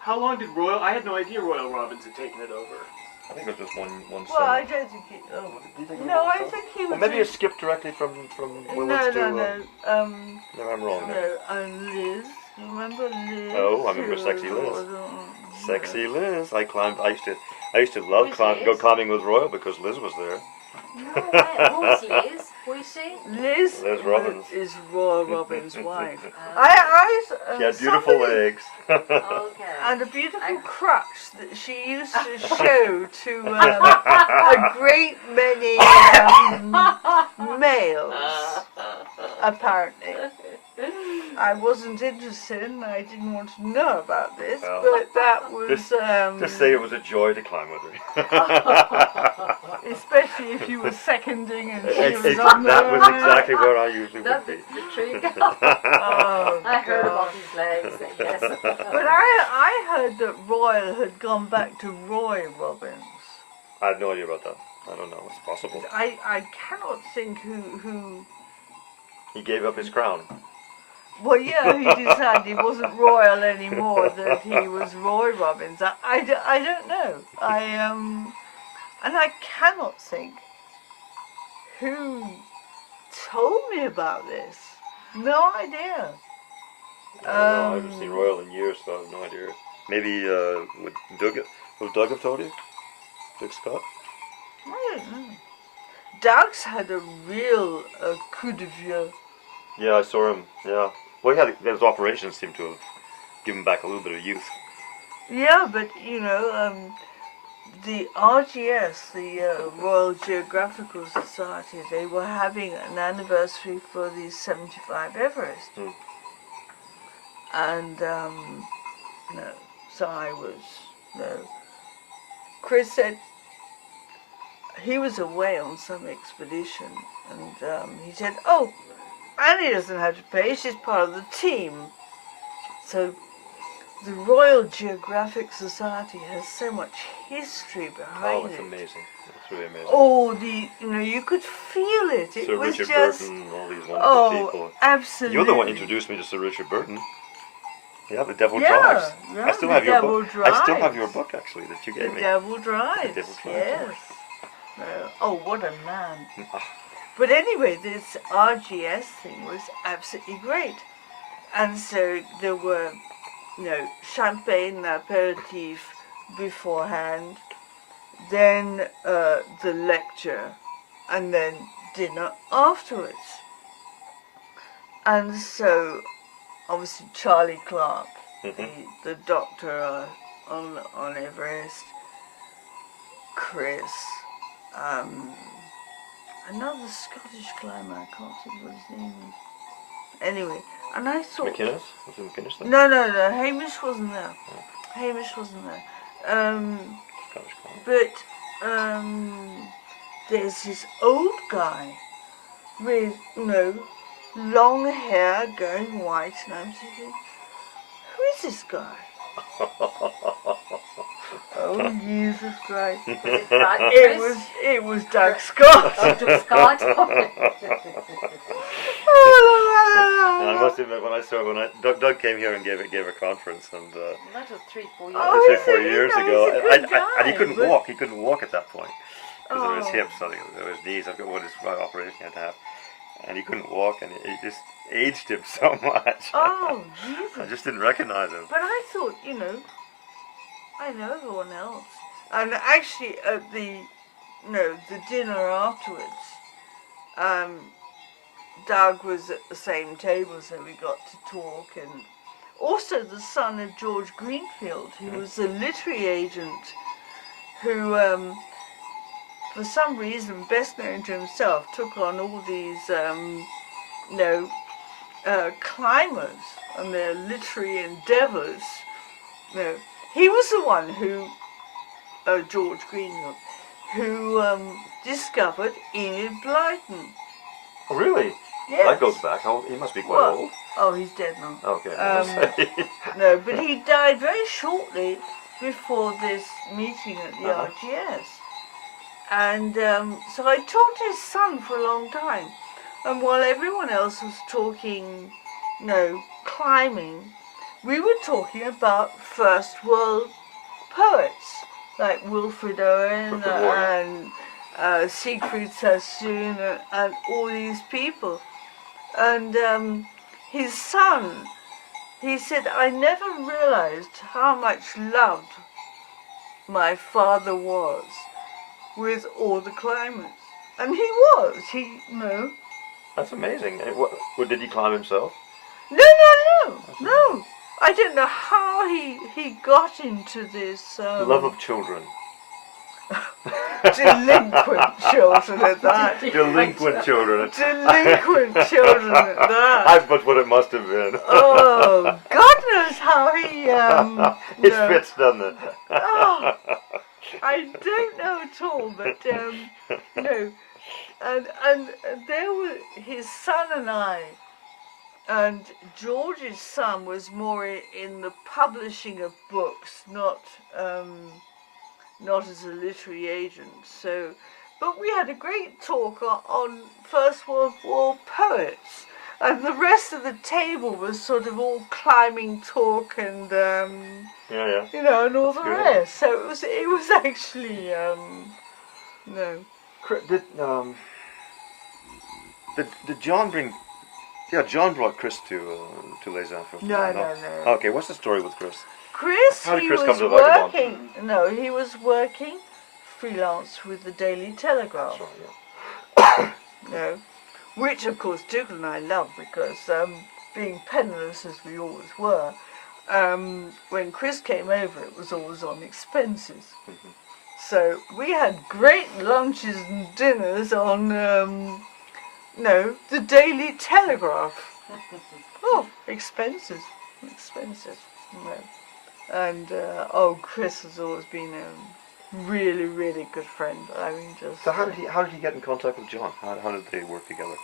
How long did Royal? I had no idea Royal Robbins had taken it over. I think it was just one Well, summer. I don't think he. Oh. Do you think it No, was I so? think he was. Or maybe in- it skipped directly from no, Willits to. no. No, I'm wrong there. No, and Liz. You remember Liz? Oh, I remember who Sexy was Liz. also- Sexy Liz. I used to love Who's go Liz? climbing with Royal because Liz was there. No way. Who's Liz? Who is she? Liz, Liz Robbins. is Roy Robbins' wife. Oh, She had beautiful somebody- legs. okay. And a beautiful I- crutch that she used to show to a great many males, apparently. I wasn't interested and I didn't want to know about this, Well, but that was, Just say it was a joy to climb with her. especially if you were seconding and she Ex- was ex- on the that was exactly where I usually That would be. is the trick. Oh, I heard God. about his legs, yes. But I heard that Royal had gone back to Roy Robbins. I have no idea about that. I don't know. It's possible. I cannot think who. He gave up his crown. Well, yeah, he decided he wasn't royal anymore. That he was Roy Robbins. I don't know. And I cannot think who told me about this. No idea. I don't know. I haven't seen Royal in years, so I have no idea. Maybe would Doug have told you? Doug Scott? I don't know. Doug's had a real coup de vieux. Yeah, I saw him. Yeah. Well, his operations seemed to have given back a little bit of youth. Yeah, but the RGS, the Royal Geographical Society, they were having an anniversary for the 75 Everest. Mm. And, no, so I was, no. Chris said he was away on some expedition, and he said, oh, Annie doesn't have to pay, she's part of the team. So the Royal Geographic Society has so much history behind Oh, it's it. amazing. It's really amazing. Oh, you could feel it. It Sir was Richard just, Burton and all these wonderful oh, people. absolutely. You're the one who introduced me to Sir Richard Burton. Yeah, The Devil Yeah, Drives. yeah, I still The have your Devil book. I still have Drives. your book actually that you gave The me. Devil Drives. The Devil Drives, Yes. Oh, what a man. Ah. But anyway, this RGS thing was absolutely great. And so there were, champagne aperitif beforehand, then the lecture, and then dinner afterwards. And so, obviously, Charlie Clark, the doctor on Everest, Chris, another Scottish climber, I can't think what his name is. Anyway, and I thought... McInnes? Was it McInnes then? No, Hamish wasn't there. Hamish wasn't there. Scottish Climb. But there's this old guy with, long hair going white, and I'm thinking, who is this guy? Oh, Jesus Christ. It was Doug Scott. Oh, Doug Scott. And I must admit, when Doug came here and gave a conference, and That was 3-4 years Oh, ago. 3 or 4 years ago, he's a good and he guy, couldn't but- walk. He couldn't walk at that point because of his Oh. hips, or his knees. I forgot what his operation he had to have, and he couldn't walk, and it just aged him so much. Oh, I Jesus. just didn't recognize him. But I thought, I know everyone else. And actually, at the dinner afterwards, Doug was at the same table, so we got to talk. And also the son of George Greenfield, who was a literary agent, who, for some reason, best known to himself, took on all these, climbers and their literary endeavours. He was the one who, George Greenfield, who discovered Enid Blyton. Oh, really? Yes. That goes back. He must be quite Well, old. Oh, he's dead now. Okay. I was gonna say. No, but he died very shortly before this meeting at the Uh-huh. RGS. And so I talked to his son for a long time. And while everyone else was talking, climbing, we were talking about first world poets like Wilfred Owen Wilfred Ware. and Siegfried Sassoon and all these people. And his son, he said, I never realized how much loved my father was with all the climbers. And he was, That's amazing. What did he climb himself? No. I don't know how he got into this Love of children. delinquent children at that. Delinquent children. Delinquent children at that. That's what it must have been. Oh, God knows how he It fits, doesn't it? Oh, I don't know at all, but and there were his son and I, and George's son was more in the publishing of books, not as a literary agent. So, but we had a great talk on First World War poets, and the rest of the table was sort of all climbing talk and Yeah. and all That's the good. rest. So it was actually no. Did John bring? Yeah, John brought Chris to Les Enfants. No. Okay, what's the story with Chris? Chris, How did he Chris was come to the Vagabond? working. No, he was working freelance with the Daily Telegraph. Sorry, No, which of course Dougal and I love because being penniless as we always were, when Chris came over, it was always on expenses. So we had great lunches and dinners on, the Daily Telegraph. Oh, expensive. No. And, Chris has always been a really, really good friend. I mean, just... So how did he get in contact with John? How did they work together?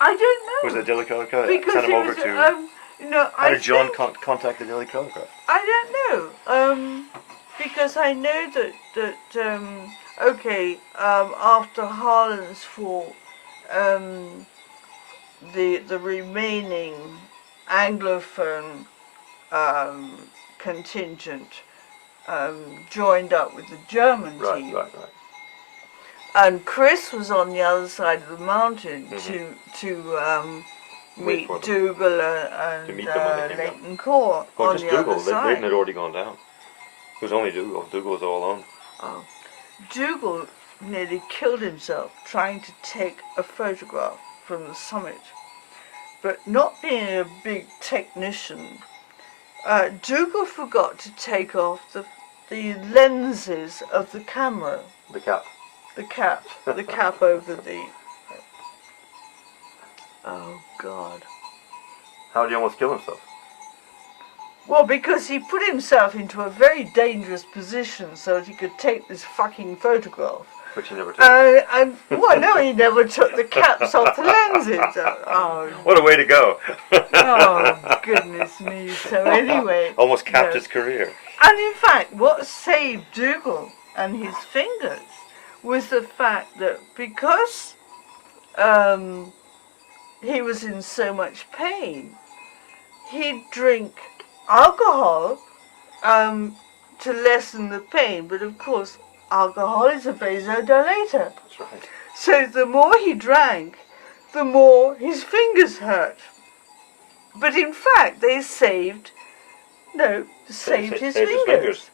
I don't know. Was it Daily Telegraph? Because Sent him it over was, to... How did John contact the Daily Telegraph? I don't know. Because I know that after Harlan's fall, the remaining Anglophone contingent joined up with the German team. Right. And Chris was on the other side of the mountain to meet for them. Dougal and To meet them when they came down. Leighton Core Well, on just the Dougal. other side. Leighton had already gone down. It was only Dougal. Dougal was all alone. Oh. Dougal nearly killed himself trying to take a photograph from the summit. But not being a big technician, Dougal forgot to take off the lenses of the camera. The cap. The cap over the... Oh, God. How did he almost kill himself? Well, because he put himself into a very dangerous position so that he could take this fucking photograph. Which he never took. Well, no, he never took the caps off the lenses. Oh, What a way to go. oh, goodness me. So anyway... Almost capped his career. And in fact, what saved Dougal and his fingers was the fact that because he was in so much pain, he'd drink alcohol to lessen the pain. But of course, alcohol is a vasodilator. That's right. So the more he drank, the more his fingers hurt. But in fact, they saved his fingers.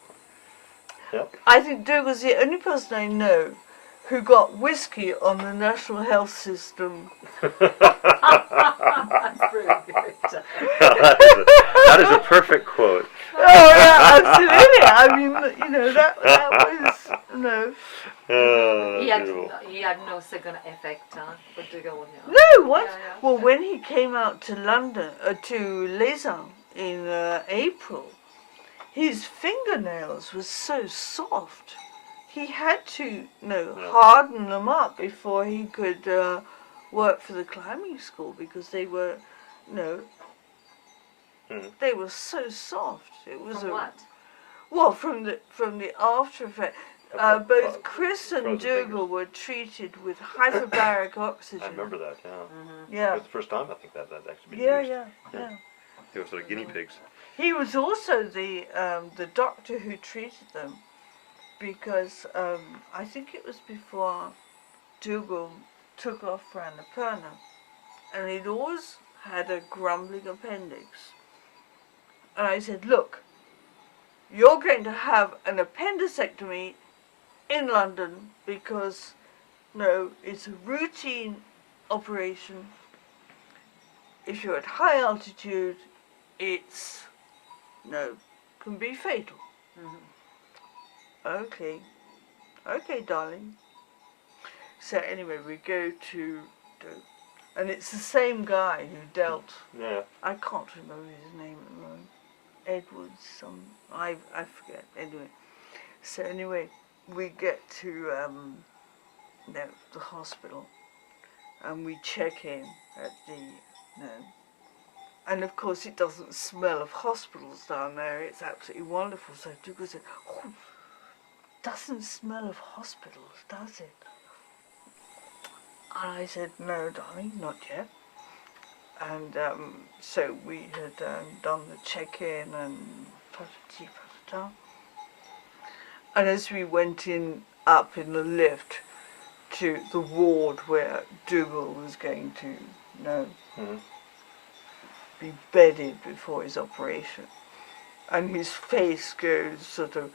Yep. I think Dougal's the only person I know who got whiskey on the National Health System. That's pretty good. that is a perfect quote. Oh, yeah, absolutely. I mean, that was, Oh, He beautiful. had no second effect, for Dougal. No, what? Yeah. Well, when he came out to London, to Les Ans in April, his fingernails were so soft. He had to, harden them up before he could work for the climbing school because they were, they were so soft. It was From what? Well, from the after effect. Both Chris and frozen Dougal were treated with hyperbaric oxygen. I remember that, yeah. Yeah. It was the first time I think that actually been Yeah, used. yeah. They were sort of guinea pigs. He was also the doctor who treated them because I think it was before Dougal took off for Annapurna, and he'd always had a grumbling appendix. And I said, look, you're going to have an appendicectomy in London because, it's a routine operation. If you're at high altitude, it's, can be fatal. Okay, darling. So anyway, we go to, and it's the same guy who dealt, Yeah. I can't remember his name at the moment, Edwards, I forget, anyway. So anyway, we get to the hospital, and we check in at the, and of course it doesn't smell of hospitals down there, it's absolutely wonderful. So Dougal said, oh, doesn't smell of hospitals, does it? And I said, no, darling, not yet. And so we had done the check-in and patati patata. And as we went up in the lift to the ward where Dougal was going to, be bedded before his operation, and his face goes sort of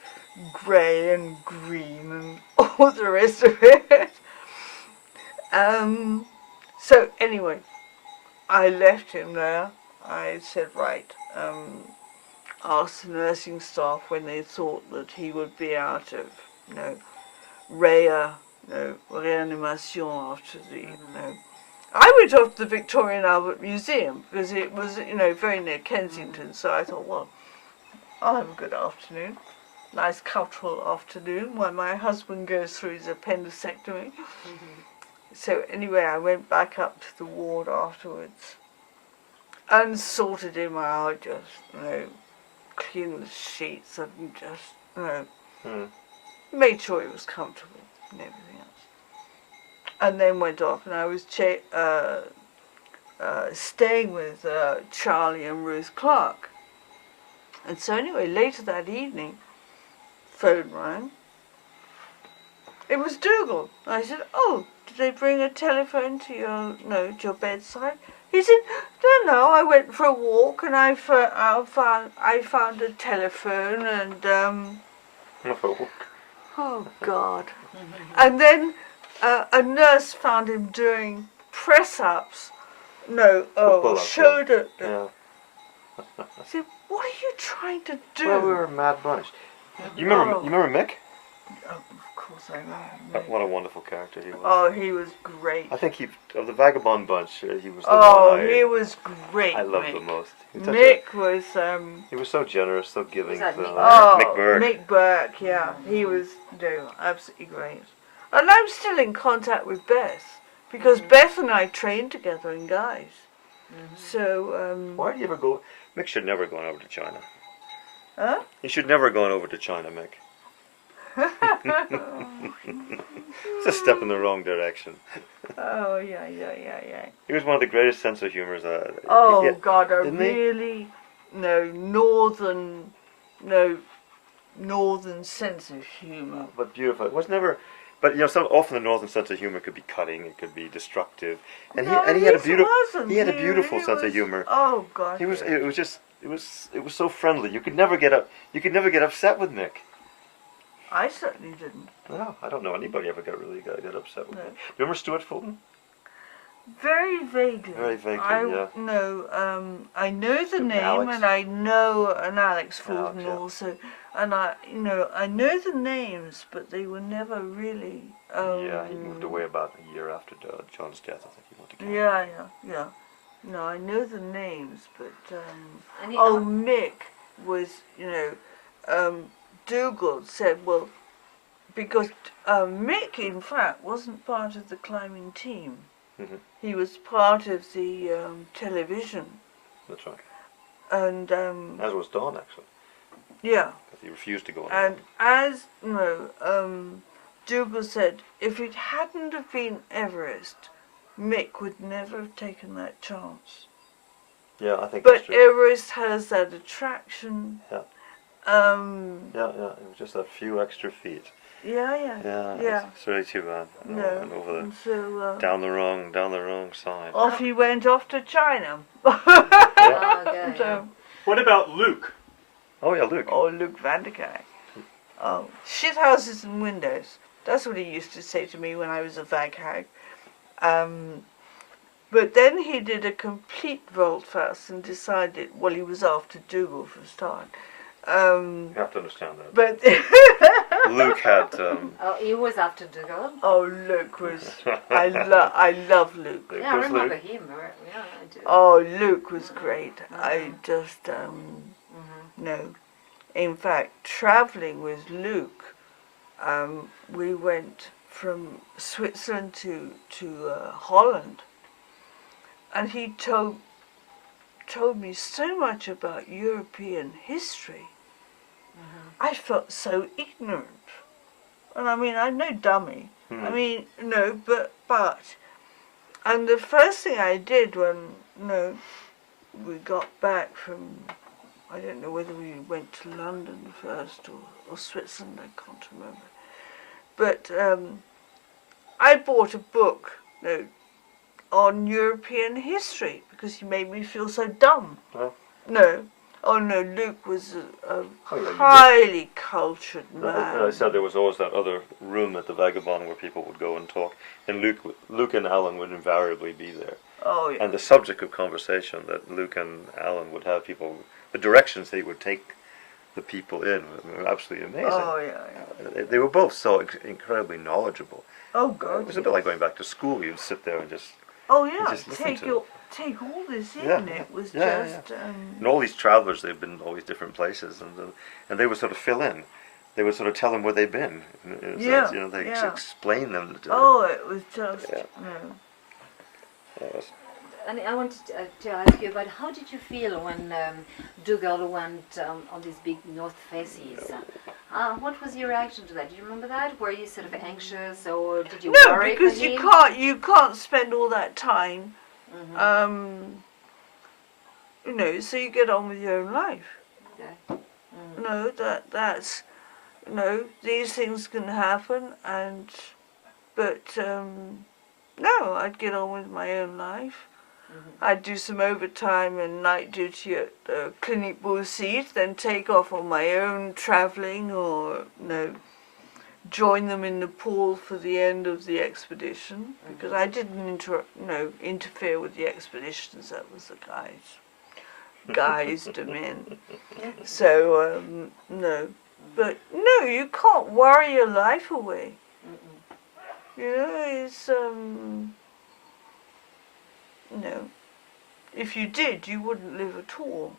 grey and green and all the rest of it. So anyway, I left him there. I said, right, ask the nursing staff when they thought that he would be out of, Ware, reanimation after the, I went off to the Victoria and Albert Museum because it was, very near Kensington. So I thought, well, I'll have a good afternoon, nice cultural afternoon while my husband goes through his appendicectomy. So anyway, I went back up to the ward afterwards and sorted him out, just, cleaned the sheets and just, made sure he was comfortable and everything else. And then went off, and I was staying with Charlie and Ruth Clark. And so anyway, later that evening, phone rang. It was Dougal. I said, "Oh, did they bring a telephone to your bedside?" He said, "No, I went for a walk and I found a telephone and oh God!" And then a nurse found him doing press-ups. Shoulder. Yeah. I said, "What are you trying to do?" Well, we were a mad bunch. You remember Mick? Oh, of course I remember. What a wonderful character he was. Oh, he was great. I think of the Vagabond bunch, he was the one he was great. I loved Mick. the most. Mick was He was so generous, so giving. Was that Mick Mick Burke. Mick Burke, yeah. He was absolutely great. And I'm still in contact with Beth because Beth and I trained together in Guys. So Why do you ever go? Mick should never have gone over to China. huh? He should never have gone over to China, Mick. It's a step in the wrong direction. Oh yeah. He was one of the greatest sense of humors. God, a didn't he? really northern sense of humour. But beautiful. It was never. But often the northern sense of humor could be cutting. It could be destructive. And he had a beautiful sense of humor. Oh God. He was. It was so friendly. You could never get upset with Mick. I certainly didn't. No, I don't know anybody ever got upset with No. Mick. Remember Stuart Fulton? Very vaguely. Very vaguely, yeah. No, I know the name, Alex. and I know an Alex Fulton yeah. also, and I know the names, but they were never really. Yeah, he moved away about a year after John's death. I think he went to Canada. Yeah. No, I know the names, but And he- Mick was, Dougal said, well, because Mick, in fact, wasn't part of the climbing team. Mhm. He was part of the television, That's right. and As was Don, actually, yeah. because he refused to go on. And as Dougal said, if it hadn't have been Everest, Mick would never have taken that chance. Yeah, I think But that's true. Everest has that attraction. Yeah. Yeah. Yeah, it was just a few extra feet. Yeah. It's really too bad. No. And over And so down the wrong side. off he went off to China. Oh, okay, So, What about Luke? Oh yeah, Luke. oh, Luke Vanderkay. Oh, shit houses and windows. That's what he used to say to me when I was a vag hag. But then he did a complete volte-face and decided, well, he was after Dougal for a start. You have to understand that. But Luke had. Oh, he was after Dougal. oh, Luke was. I love Luke. Luke Yeah, I was remember Luke. him. Yeah, I do. Oh, Luke was great. I just no. In fact, traveling with Luke, we went from Switzerland to Holland, and he told me so much about European history. I felt so ignorant, and I mean, I'm no dummy. I mean, no, but and the first thing I did when we got back from, I don't know whether we went to London first or Switzerland, I can't remember. But I bought a book on European history because he made me feel so dumb. Huh? No. Oh no, Luke was a Oh, yeah, you highly cultured man. I said there was always that other room at the Vagabond where people would go and talk, and Luke and Alan would invariably be there. Oh yeah. And the subject of conversation that Luke and Alan would have people, the directions they would take the people in were absolutely amazing. Oh yeah. They were both so incredibly knowledgeable. Oh It God. was a bit like going back to school. You'd sit there and just Oh yeah. just listen to Take all this in. Yeah, It was yeah, just. and all these travelers, they've been always different places, and they would sort of fill in. They would sort of tell them where they've been. Yeah, You know, they yeah. explain them. Oh, it was just. Yeah. No. It was- And I wanted to ask you about how did you feel when Dougal went on these big North Faces? What was your reaction to that? Do you remember that? Were you sort of anxious, or did you No, worry because for him? you can't spend all that time. You know, so you get on with your own life. Okay. You know, that's, you know, these things can happen, but no, I'd get on with my own life. I'd do some overtime and night duty at Clinique Boursit, then take off on my own travelling, or, you know, join them in Nepal for the end of the expedition, because I didn't interfere with the expeditions. That was the guys' domain. So no, but no, you can't worry your life away. You know, it's you know, if you did, you wouldn't live at all.